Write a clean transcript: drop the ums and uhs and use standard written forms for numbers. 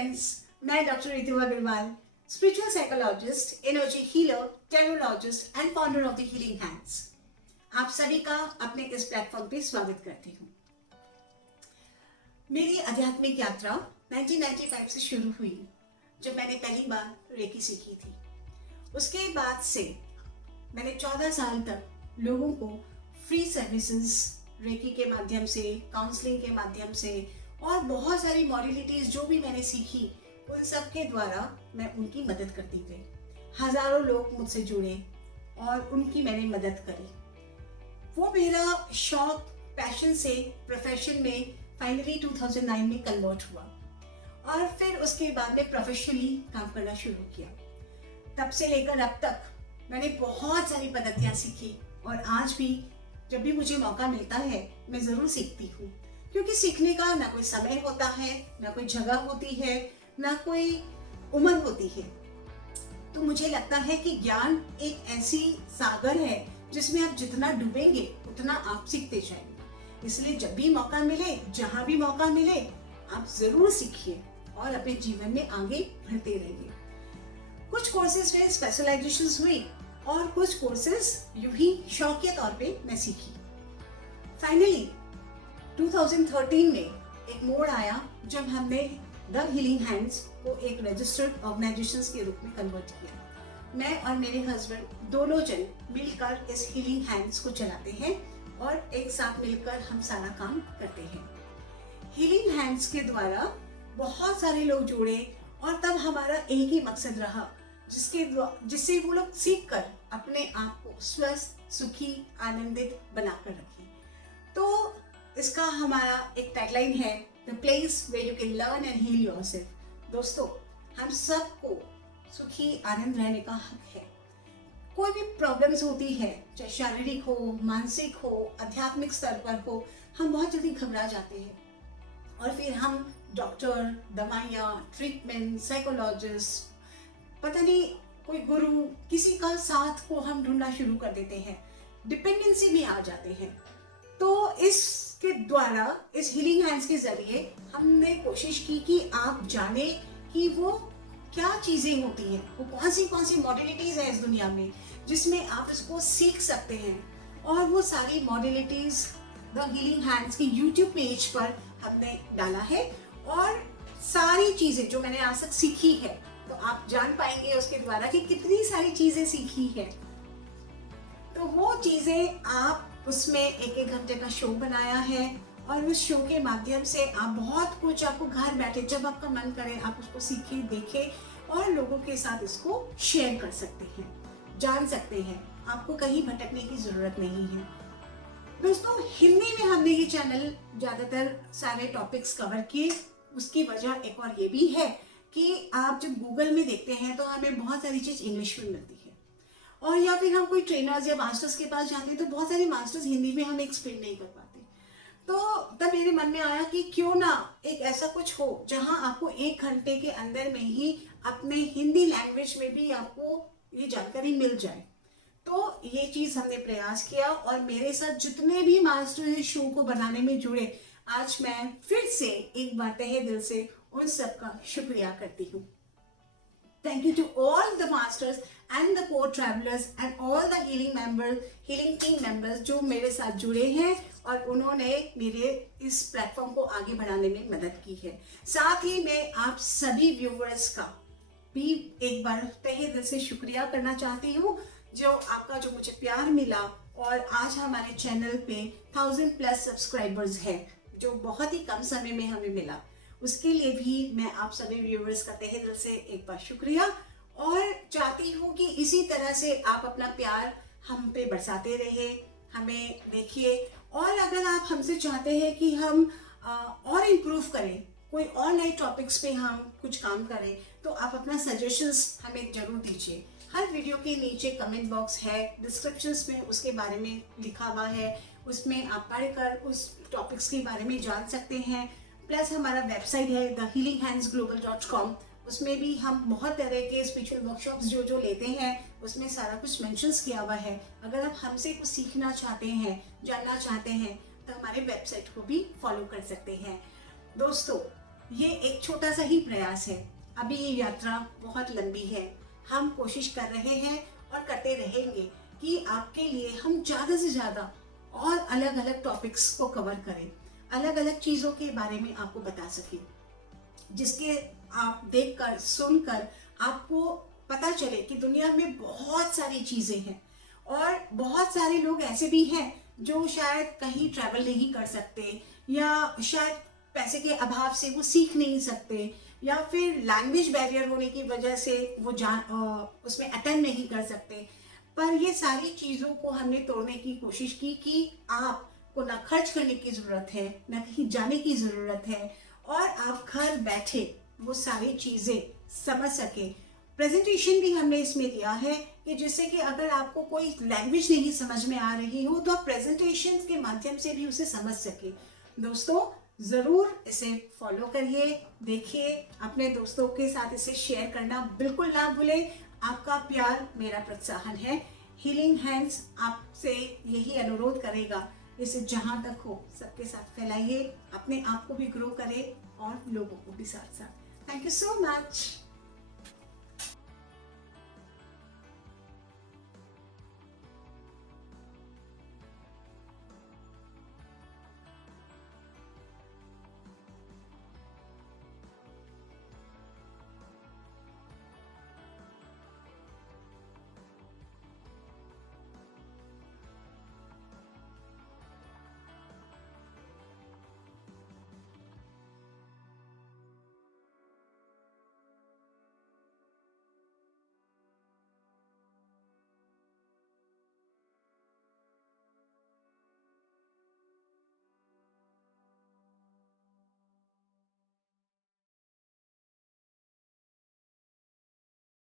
Friends, मैं doctor Ritu Agarwal, spiritual psychologist, energy healer, tarologist and founder of the healing hands. आप सभी का अपने इस प्लेटफॉर्म पे स्वागत करती हूँ। मेरी आध्यात्मिक यात्रा 1995 से शुरू हुई, जब मैंने पहली बार रेकी सीखी थी। उसके बाद से मैंने 14 साल तक लोगों को फ्री सर्विसेज रेकी के माध्यम से, काउंसलिंग के माध्यम से और बहुत सारी मॉडलिटीज जो भी मैंने सीखी, उन सब के द्वारा मैं उनकी मदद करती गई। हजारों लोग मुझसे जुड़े और उनकी मैंने मदद करी। वो मेरा शौक पैशन से प्रोफेशन में फाइनली 2009 में कन्वर्ट हुआ और फिर उसके बाद में प्रोफेशनली काम करना शुरू किया। तब से लेकर अब तक मैंने बहुत सारी पद्धतियाँ सीखी और आज भी जब भी मुझे मौका मिलता है मैं ज़रूर सीखती हूँ, क्योंकि सीखने का ना कोई समय होता है, ना कोई जगह होती है, ना कोई उम्र होती है। तो मुझे लगता है कि ज्ञान एक ऐसी सागर है जिसमें आप जितना डूबेंगे उतना आप सीखते जाएंगे। इसलिए जब भी मौका मिले, जहाँ भी मौका मिले, आप जरूर सीखिए और अपने जीवन में आगे बढ़ते रहिए। कुछ कोर्सेज में स्पेशलाइजेशंस हुई और कुछ कोर्सेज यूं ही शौकिया तौर पे मैं सीखी। फाइनली 2013 में एक मोड़ आया जब हमने द हीलिंग हैंड्स को एक रजिस्टर्ड ऑर्गेनाइजेशन के रूप में कन्वर्ट किया। मैं और मेरे हस्बैंड दोनों जन मिलकर इस हीलिंग हैंड्स को चलाते हैं और एक साथ मिलकर हम सारा काम करते हैं। हीलिंग हैंड्स के द्वारा बहुत सारे लोग जुड़े और तब हमारा एक ही मकसद रहा, जिससे वो लोग सीख कर अपने आप को स्वस्थ, सुखी, आनंदित बनाकर रखें। तो इसका हमारा एक टैगलाइन है, the place where you can learn and heal yourself. दोस्तों, हम सबको सुखी आनंद रहने का हक है। कोई भी प्रॉब्लम्स होती है, चाहे शारीरिक हो, मानसिक हो, आध्यात्मिक स्तर पर हो, हम बहुत जल्दी घबरा जाते हैं और फिर हम डॉक्टर, दवाइयाँ, ट्रीटमेंट, साइकोलॉजिस्ट, पता नहीं कोई गुरु, किसी का साथ को हम ढूंढना शुरू कर देते हैं, डिपेंडेंसी में आ जाते हैं। तो इसके द्वारा, इस हीलिंग हैंड्स के जरिए हमने कोशिश की कि आप जाने कि वो क्या चीजें होती हैं, वो कौन सी मॉडलिटीज है इस दुनिया में जिसमें आप इसको सीख सकते हैं। और वो सारी मॉडलिटीज द हीलिंग हैंड्स के यूट्यूब पेज पर हमने डाला है और सारी चीजें जो मैंने आज तक सीखी है, तो आप जान पाएंगे उसके द्वारा कि कितनी सारी चीजें सीखी है। तो वो चीजें आप उसमें एक घंटे का शो बनाया है और उस शो के माध्यम से आप बहुत कुछ, आपको घर बैठे जब आपका मन करे आप उसको सीखें, देखें और लोगों के साथ इसको शेयर कर सकते हैं, जान सकते हैं। आपको कहीं भटकने की जरूरत नहीं है। दोस्तों, हिंदी में हमने ये चैनल ज्यादातर सारे टॉपिक्स कवर किए। उसकी वजह एक और ये भी है कि आप जब गूगल में देखते हैं तो हमें बहुत सारी चीज इंग्लिश में मिलती है, और या फिर हम कोई ट्रेनर्स या मास्टर्स के पास जाते हैं तो बहुत सारे मास्टर्स हिंदी में हमें एक्सप्लेन नहीं कर पाते। तो तब मेरे मन में आया कि क्यों ना एक ऐसा कुछ हो जहां आपको 1 घंटे के अंदर में ही अपने हिंदी लैंग्वेज में भी आपको ये जानकारी मिल जाए। तो ये चीज हमने प्रयास किया और मेरे साथ जितने भी मास्टर इस शो को बनाने में जुड़े, आज मैं फिर से एक बार तहे दिल से उन सबका शुक्रिया करती हूँ। Thank you to all the masters and the co-travelers and all the healing team members जो मेरे साथ जुड़े हैं और उन्होंने मेरे इस प्लेटफॉर्म को आगे बढ़ाने में मदद की है। साथ ही मैं आप सभी व्यूवर्स का भी एक बार तहे दिल से शुक्रिया करना चाहती हूँ, जो आपका जो मुझे प्यार मिला और आज हमारे चैनल पे 1000+ सब्सक्राइबर्स है, जो बहुत ही कम समय में हमें मिला। उसके लिए भी मैं आप सभी व्यूअर्स का तहे दिल से एक बार शुक्रिया और चाहती हूँ कि इसी तरह से आप अपना प्यार हम पे बरसाते रहे, हमें देखिए। और अगर आप हमसे चाहते हैं कि हम और इम्प्रूव करें, कोई और नए टॉपिक्स पे हम कुछ काम करें, तो आप अपना सजेशंस हमें जरूर दीजिए। हर वीडियो के नीचे कमेंट बॉक्स है, डिस्क्रिप्शंस में उसके बारे में लिखा हुआ है, उसमें आप पढ़कर उस टॉपिक्स के बारे में जान सकते हैं। प्लस हमारा वेबसाइट है thehealinghandsglobal.com, उसमें भी हम बहुत तरह के स्पिरिचुअल वर्कशॉप्स जो लेते हैं, उसमें सारा कुछ मेंशंस किया हुआ है। अगर आप हमसे कुछ सीखना चाहते हैं, जानना चाहते हैं, तो हमारे वेबसाइट को भी फॉलो कर सकते हैं। दोस्तों, ये एक छोटा सा ही प्रयास है। अभी ये यात्रा बहुत लंबी है। हम कोशिश कर रहे हैं और करते रहेंगे कि आपके लिए हम ज़्यादा से ज़्यादा और अलग अलग टॉपिक्स को कवर करें, अलग अलग चीज़ों के बारे में आपको बता सकें, जिसके आप देखकर सुनकर आपको पता चले कि दुनिया में बहुत सारी चीज़ें हैं और बहुत सारे लोग ऐसे भी हैं जो शायद कहीं ट्रैवल नहीं कर सकते, या शायद पैसे के अभाव से वो सीख नहीं सकते, या फिर लैंग्वेज बैरियर होने की वजह से वो उसमें अटेंड नहीं कर सकते। पर ये सारी चीज़ों को हमने तोड़ने की कोशिश की कि आपको ना खर्च करने की ज़रूरत है, ना कहीं जाने की ज़रूरत है, और आप घर बैठे वो सारी चीज़ें समझ सके। प्रेजेंटेशन भी हमने इसमें दिया है कि जिससे कि अगर आपको कोई लैंग्वेज नहीं समझ में आ रही हो तो आप प्रेजेंटेशन के माध्यम से भी उसे समझ सके। दोस्तों, ज़रूर इसे फॉलो करिए, देखिए, अपने दोस्तों के साथ इसे शेयर करना बिल्कुल ना भूलें। आपका प्यार मेरा प्रोत्साहन है। हीलिंग हैंड्स आपसे यही अनुरोध करेगा, इसे जहाँ तक हो सबके साथ फैलाइए, अपने आप को भी ग्रो करें और लोगों को भी साथ साथ। Thank you so much.